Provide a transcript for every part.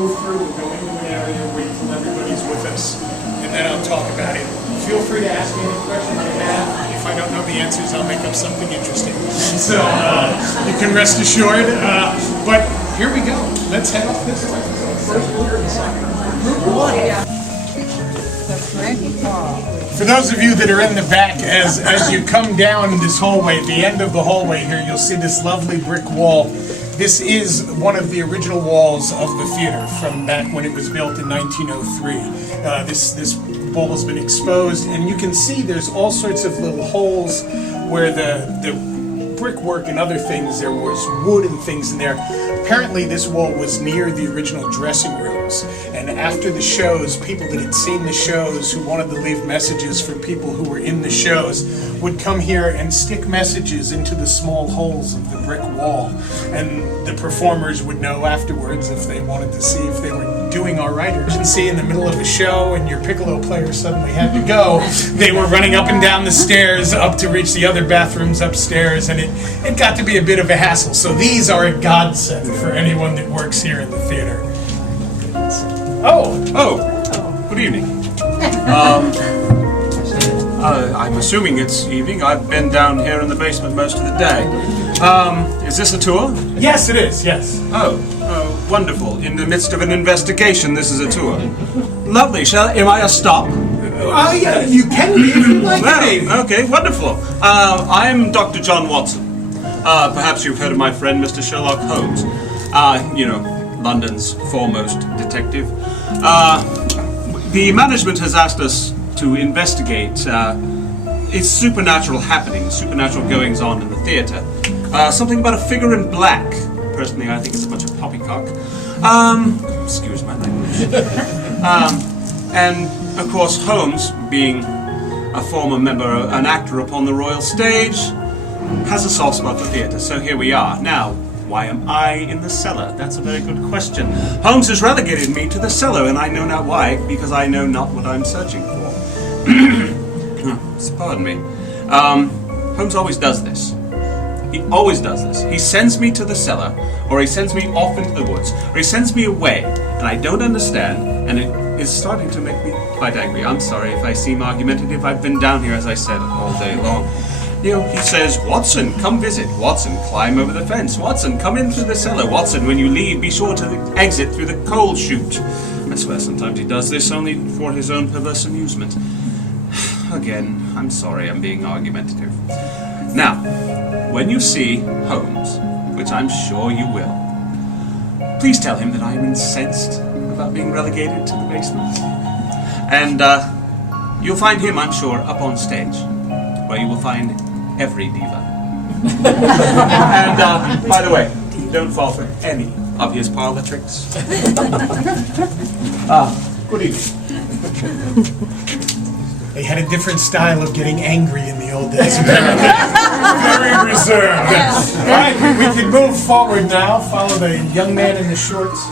go through, we'll go into an area, wait till everybody's with us, and then I'll talk about it. Feel free to ask me any questions you have. If I don't know the answers, I'll make up something interesting. So you can rest assured. But here we go. Let's head off this way. First order inside. Group 1. For those of you that are in the back, as you come down this hallway, the end of the hallway here, you'll see this lovely brick wall. This is one of the original walls of the theater from back when it was built in 1903. This wall has been exposed, and you can see there's all sorts of little holes where the brickwork and other things, there was wood and things in there. Apparently this wall was near the original dressing rooms, and after the shows, people that had seen the shows who wanted to leave messages for people who were in the shows would come here and stick messages into the small holes of the brick wall, and the performers would know afterwards if they wanted to see if they were doing all right. Or you can see in the middle of a show and your piccolo player suddenly had to go, they were running up and down the stairs up to reach the other bathrooms upstairs, and it got to be a bit of a hassle. So these are a godsend for anyone that works here in the theater. Good evening. I'm assuming it's evening. I've been down here in the basement most of the day. Is this a tour? Yes, it is, yes. Oh, wonderful. In the midst of an investigation, this is a tour. Lovely. Am I a stop? Yeah, you can be if you'd like to be. Okay, wonderful. I'm Dr. John Watson. Perhaps you've heard of my friend, Mr. Sherlock Holmes. London's foremost detective. The management has asked us to investigate its supernatural happenings, supernatural goings-on in the theatre. Something about a figure in black. Personally, I think it's a bunch of poppycock. Excuse my language. And, of course, Holmes, being a former member, an actor upon the royal stage, has a soft spot for theatre, so here we are. Now, why am I in the cellar? That's a very good question. Holmes has relegated me to the cellar, and I know not why, because I know not what I'm searching for. Pardon me. Holmes always does this. He always does this. He sends me to the cellar, or he sends me off into the woods, or he sends me away, and I don't understand, and it is starting to make me quite angry. I'm sorry if I seem argumentative. I've been down here, as I said, all day long. He says, Watson, come visit. Watson, climb over the fence. Watson, come in through the cellar. Watson, when you leave, be sure to exit through the coal chute. I swear sometimes he does this only for his own perverse amusement. Again, I'm sorry I'm being argumentative. Now, when you see Holmes, which I'm sure you will, please tell him that I am incensed about being relegated to the basement. And you'll find him, I'm sure, up on stage, where you will find every diva. And by the way, don't fall for any of his parlor tricks. Good evening. They had a different style of getting angry in the old days, apparently. Very reserved. All right, we can move forward now. Follow the young man in the shorts.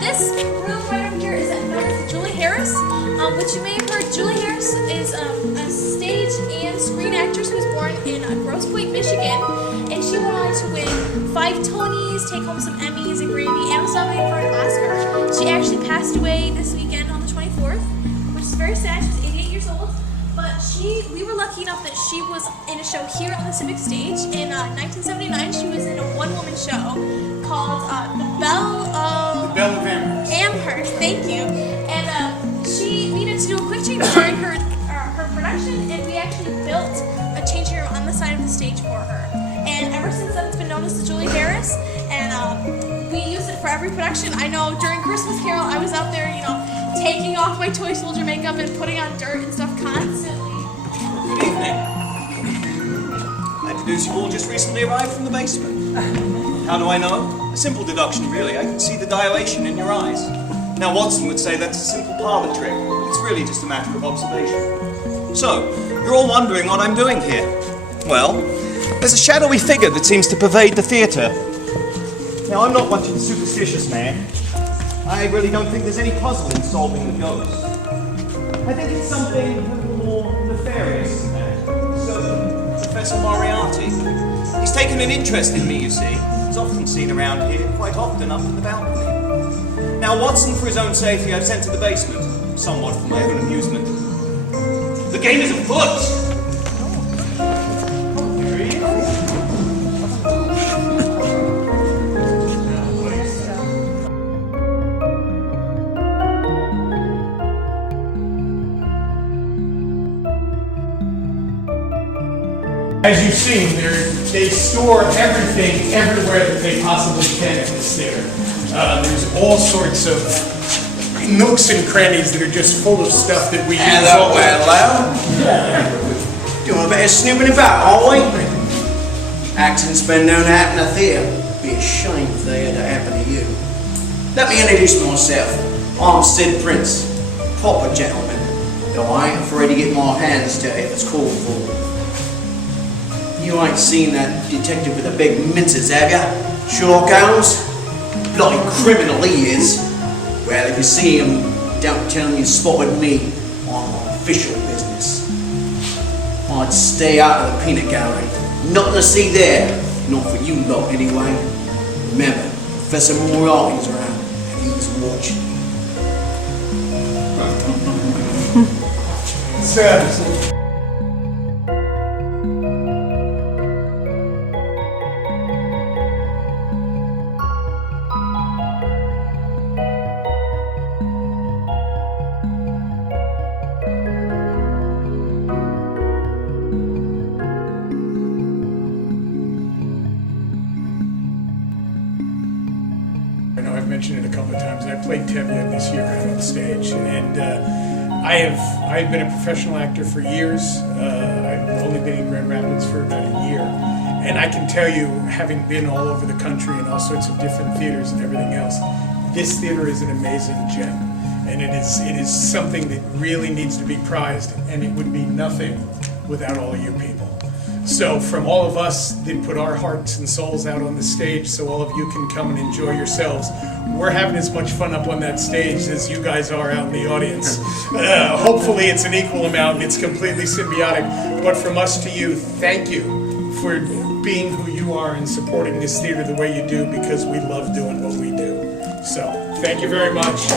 This room right over here is known as Julie Harris, which you may have heard. Julie Harris is a stage and screen actress who was born in Grosse Pointe, Michigan, and she went on to win 5 Tonys, take home some Emmys and Grammy, and was nominated for an Oscar. She actually passed away this weekend on the 24th, which is very sad. She's 88 years old, but we were lucky enough that she was in a show here on the Civic stage. In 1979, she was in a one-woman show called The Belle of Amherst. Thank you. And she needed to do a quick change during her production, and we actually built a changing room on the side of the stage for her. And ever since then, it's been known as the Julie Harris, and we use it for every production. I know during Christmas Carol, I was out there, taking off my toy soldier makeup and putting on dirt and stuff constantly. Good evening. I deduce you all just recently arrived from the basement. How do I know? A simple deduction, really. I can see the dilation in your eyes. Now, Watson would say that's a simple parlor trick. It's really just a matter of observation. So, you're all wondering what I'm doing here. Well, there's a shadowy figure that seems to pervade the theatre. Now, I'm not much of a superstitious man. I really don't think there's any puzzle in solving the ghost. I think it's something a little more nefarious than that. So, Professor Moriarty. He's taken an interest in me, you see. He's often seen around here, quite often up in the balcony. Now, Watson, for his own safety, I've sent to the basement, somewhat for my own amusement. The game is afoot! As you've seen, they store everything everywhere that they possibly can in this theater. There's all sorts of nooks and crannies that are just full of stuff that we use. Hello. Doing a bit of snooping about, aren't we? Acting's been known to happen to theatre. Be a shame if they had to happen to you. Let me introduce myself. I'm Sid Prince, proper gentleman, though I ain't afraid to get my hands dirty if it's called for. You ain't seen that detective with the big minces, have ya? Sherlock Holmes? Bloody criminal he is. Well, if you see him, don't tell him you spotted me on official business. I'd stay out of the peanut gallery. Nothing to see there. Not for you lot, anyway. Remember, Professor Moriarty's around, and he's watching. Sir. I know I've mentioned it a couple of times. I played Tevye this year out on stage, and I've been a professional actor for years. I've only been in Grand Rapids for about a year, and I can tell you, having been all over the country in all sorts of different theaters and everything else, this theater is an amazing gem, and it is something that really needs to be prized, and it would be nothing without all you people. So from all of us that put our hearts and souls out on the stage so all of you can come and enjoy yourselves, we're having as much fun up on that stage as you guys are out in the audience. Hopefully it's an equal amount and it's completely symbiotic. But from us to you, thank you for being who you are and supporting this theater the way you do, because we love doing what we do. So thank you very much.